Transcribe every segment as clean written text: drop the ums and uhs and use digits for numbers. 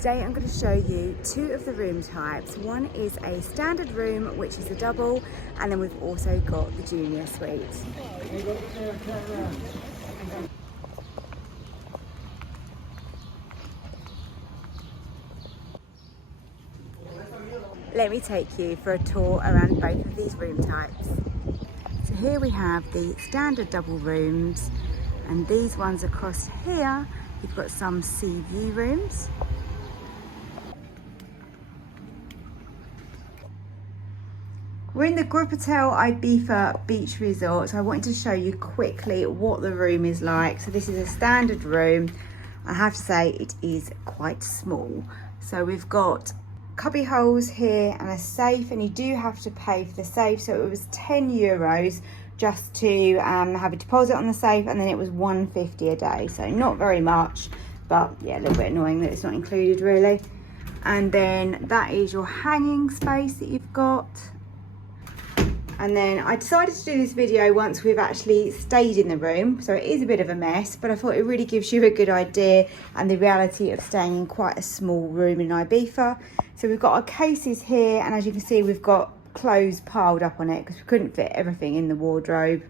Today I'm going to show you two of the room types. One is a standard room, which is a double, and then we've also got the junior suite. Let me take you for a tour around both of these room types. So here we have the standard double rooms, and these ones across here, you've got some sea view rooms. We're in the Grupotel Ibiza beach resort, so I wanted to show you quickly what the room is like. So this is a standard room. I have to say it is quite small. So we've got cubby holes here and a safe, and you do have to pay for the safe. So it was €10 just to have a deposit on the safe, and then it was $150 a day. So not very much, but yeah, a little bit annoying that it's not included really. And then that is your hanging space that you've got. And then I decided to do this video once we've actually stayed in the room. So it is a bit of a mess, but I thought it really gives you a good idea and the reality of staying in quite a small room in Ibiza. So we've got our cases here, and as you can see, we've got clothes piled up on it because we couldn't fit everything in the wardrobe.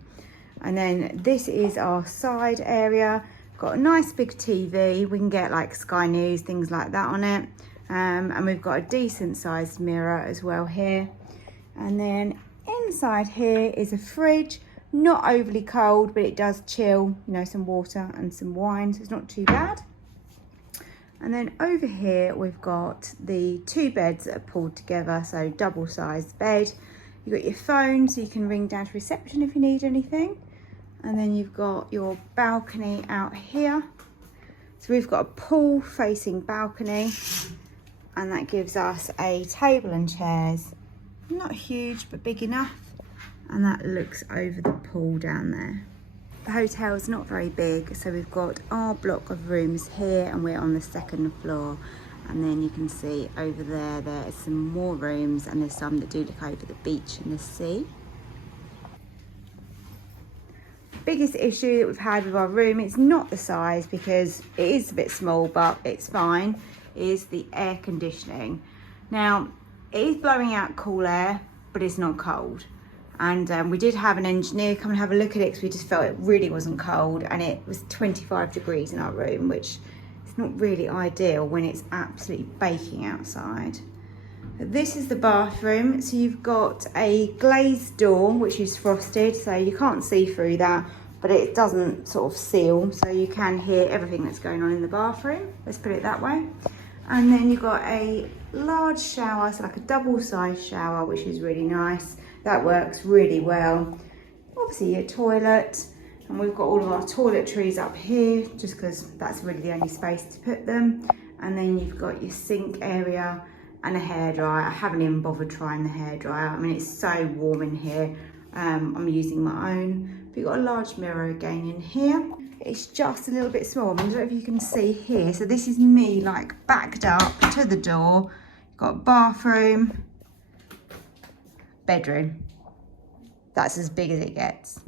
And then this is our side area. Got a nice big TV. We can get like Sky News, things like that on it. And we've got a decent sized mirror as well here. And then inside here is a fridge, not overly cold, but it does chill, you know, some water and some wine, so it's not too bad. And then over here we've got the two beds that are pulled together, so double sized bed. You've got your phone, so you can ring down to reception if you need anything. And then you've got your balcony out here. So we've got a pool facing balcony, and that gives us a table and chairs. Not huge, but big enough. And that looks over the pool down there. The hotel is not very big, so we've got our block of rooms here, and we're on the second floor. And then you can see over there, there are some more rooms, and there's some that do look over the beach and the sea. The biggest issue that we've had with our room, it's not the size because it is a bit small, but it's fine, is the air conditioning. Now, it is blowing out cool air, but it's not cold. And we did have an engineer come and have a look at it because we just felt it really wasn't cold, and it was 25 degrees in our room, which is not really ideal when it's absolutely baking outside. But this is the bathroom. So you've got a glazed door, which is frosted, so you can't see through that, but it doesn't sort of seal, so you can hear everything that's going on in the bathroom. Let's put it that way. And then you've got a large shower, so like a double-sized shower, which is really nice. That works really well. Obviously your toilet, and we've got all of our toiletries up here, just because that's really the only space to put them. And then you've got your sink area and a hairdryer. I haven't even bothered trying the hairdryer. I mean, it's so warm in here. I'm using my own. But you've got a large mirror again in here. It's just a little bit small. I don't know if you can see here. So this is me like backed up to the door. Got bathroom, bedroom. That's as big as it gets.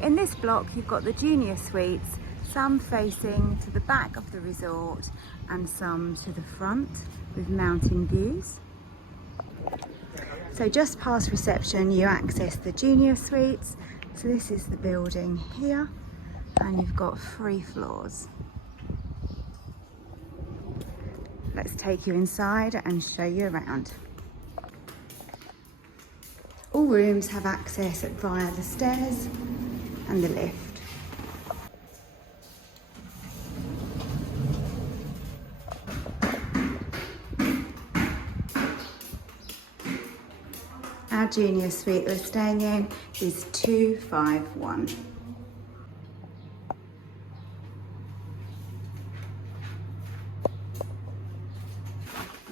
In this block, you've got the junior suites, some facing to the back of the resort and some to the front with mountain views. So just past reception, you access the junior suites. So this is the building here, and you've got 3 floors. Let's take you inside and show you around. All rooms have access via the stairs and the lift. Our junior suite we're staying in is 251.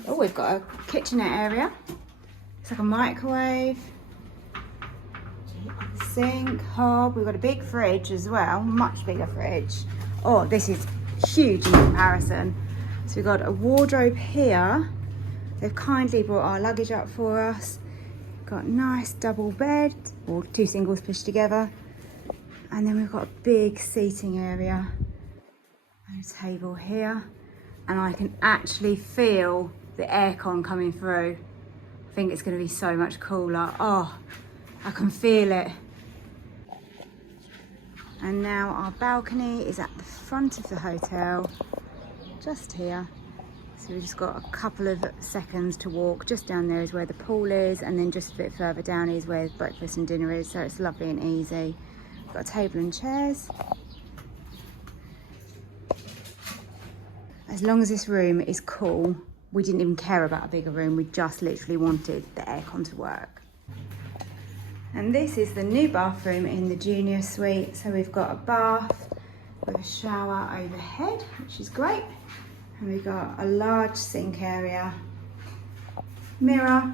Oh, we've got a kitchenette area. It's like a microwave, sink, hob. We've got a big fridge as well, much bigger fridge. Oh, this is huge in comparison. So we've got a wardrobe here. They've kindly brought our luggage up for us. Got a nice double bed, or 2 singles pushed together. And then we've got a big seating area. Table here, and I can actually feel the aircon coming through. I think it's going to be so much cooler. Oh, I can feel it. And now our balcony is at the front of the hotel, just here. So we've just got a couple of seconds to walk. Just down there is where the pool is, and then just a bit further down is where breakfast and dinner is, so it's lovely and easy. We've got a table and chairs. As long as this room is cool, we didn't even care about a bigger room, we just literally wanted the aircon to work. And this is the new bathroom in the junior suite. So we've got a bath with a shower overhead, which is great. And we've got a large sink area, mirror,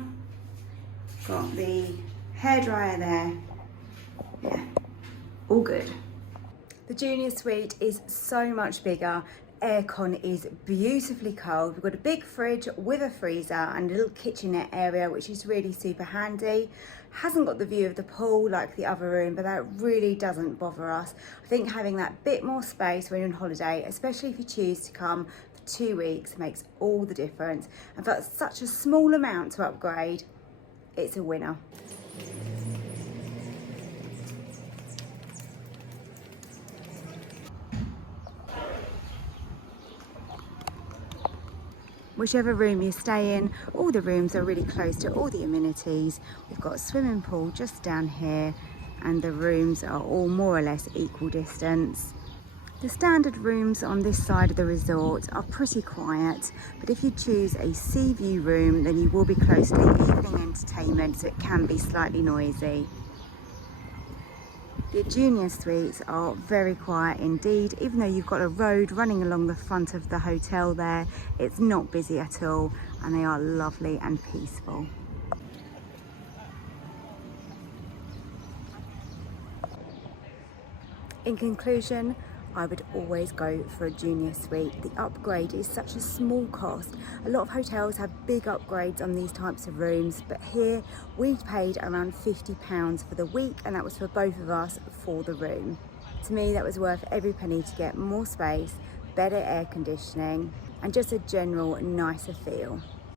got the hairdryer there. Yeah, all good. The junior suite is so much bigger. Aircon is beautifully cold. We've got a big fridge with a freezer and a little kitchenette area, which is really super handy. Hasn't got the view of the pool like the other room, but that really doesn't bother us. I think having that bit more space when you're on holiday, especially if you choose to come for 2 weeks, makes all the difference. And for such a small amount to upgrade, it's a winner. Whichever room you stay in, all the rooms are really close to all the amenities. We've got a swimming pool just down here, and the rooms are all more or less equal distance. The standard rooms on this side of the resort are pretty quiet, but if you choose a sea view room, then you will be close to the evening entertainment, so it can be slightly noisy. The junior suites are very quiet indeed. Even though you've got a road running along the front of the hotel there, it's not busy at all, and they are lovely and peaceful. In conclusion, I would always go for a junior suite. The upgrade is such a small cost. A lot of hotels have big upgrades on these types of rooms, but here we paid around £50 for the week, and that was for both of us for the room. To me, that was worth every penny to get more space, better air conditioning, and just a general nicer feel.